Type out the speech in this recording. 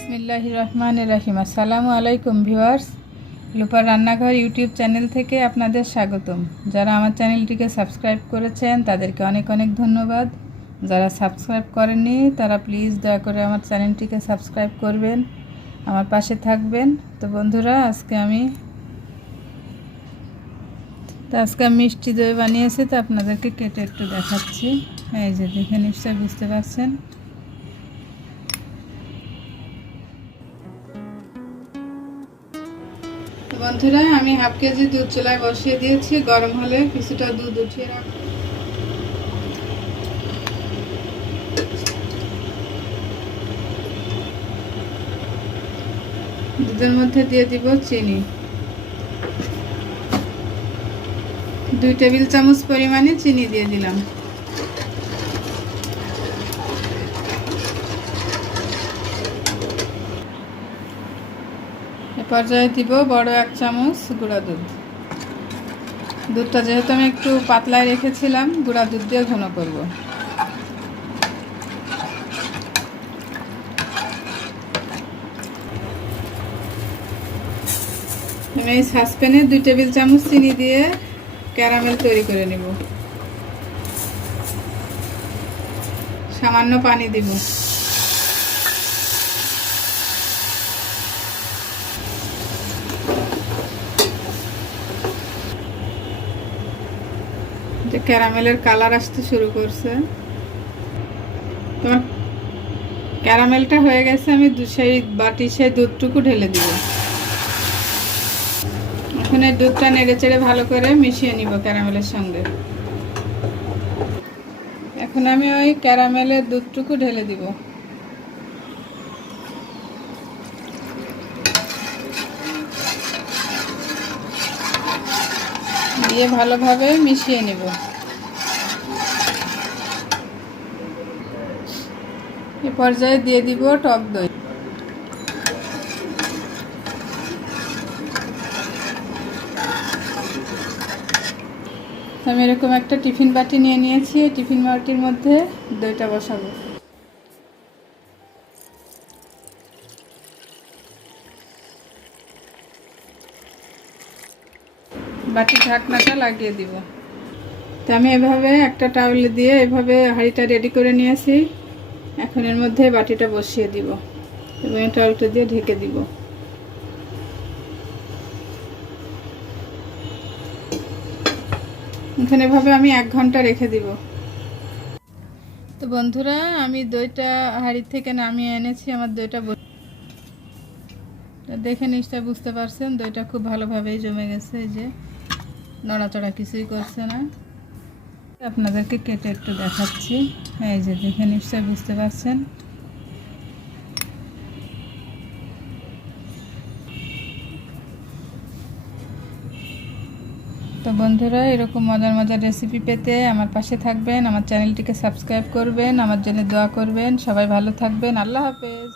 বিসমিল্লাহির রহমানির রহিম। আসসালামু আলাইকুম ভিউয়ার্স, লুপার রান্নাঘর ইউটিউব চ্যানেল থেকে আপনাদের স্বাগতম। যারা আমার চ্যানেলটিকে সাবস্ক্রাইব করেছেন তাদেরকে অনেক অনেক ধন্যবাদ। যারা সাবস্ক্রাইব করেননি তারা প্লিজ দয়া করে আমার চ্যানেলটিকে সাবস্ক্রাইব করবেন, আমার পাশে থাকবেন। তো বন্ধুরা, আজকে আমি মিষ্টি দই বানিয়েছি, তো আপনাদেরকে কেটে একটু দেখাচ্ছি। এই যে দেখে নিশ্চয়ই বুঝতে পারছেন। বন্ধুরা, আমি হাফ কেজি দুধ চুলায় বসিয়ে দিয়েছি। গরম হলে কিছুটা দুধ উঠিয়ে রাখবো। দুধের মধ্যে দিয়ে দিব চিনি, 2 টেবিল চামচ পরিমাণে চিনি দিয়ে দিলাম। এ পর্যায়ে দিব বড় 1 চামচ গুঁড়া দুধ। দুধটা যেহেতু আমি একটু পাতলায় রেখেছিলাম, গুঁড়া দুধ দিয়ে ঘন করব। আমি এই সসপ্যানে 2 টেবিল চামচ চিনি দিয়ে ক্যারামেল তৈরি করে নেব। সামান্য পানি দিব। ক্যারামেলের কালার আসতে শুরু করছে। তোমার ক্যারামেলটা হয়ে গেছে, আমি সেই দুধটুকু ঢেলে দিব। এখন এই দুধটা নেড়ে চেড়ে ভালো করে মিশিয়ে নিব ক্যারামেলের সঙ্গে। এখন আমি ওই ক্যারামেলের দুধটুকু ঢেলে দিব। দিয়ে ভালোভাবে মিশিয়ে নেব। এ পর্যায়ে দিয়ে দিব টক দই। আমি এরকম একটা টিফিন বাটি নিয়ে নিয়েছি। টিফিন বাটির মধ্যে দইটা বসাবো। বাটির ঢাকনাটা লাগিয়ে দিব। তো আমি এভাবে একটা টাওয়েল দিয়ে এভাবে হাঁড়িটা রেডি করে নিয়েছি। এখন এর মধ্যে বাটিটা বসিয়ে দিব এবং এই টাওয়েলটা দিয়ে ঢেকে দিব। এখানে এভাবে আমি 1 ঘন্টা রেখে দিব। তো বন্ধুরা, আমি দইটা হাঁড়ি থেকে নামিয়ে এনেছি। আমার দইটা দেখে নিশ্চয়ই বুঝতে পারছেন, দইটা খুব ভালোভাবেই জমে গেছে। এই যে নড়াচড়া কিছুই করছে না। আপনাদেরকে কেটে একটু দেখাচ্ছি। এই যে দেখে নিশ্চয়ই বুঝতে পারছেন। তো বন্ধুরা, এরকম মজার মজার রেসিপি পেতে আমার পাশে থাকবেন, আমার চ্যানেলটিকে সাবস্ক্রাইব করবেন, আমার জন্য দোয়া করবেন। সবাই ভালো থাকবেন। আল্লাহ হাফেজ।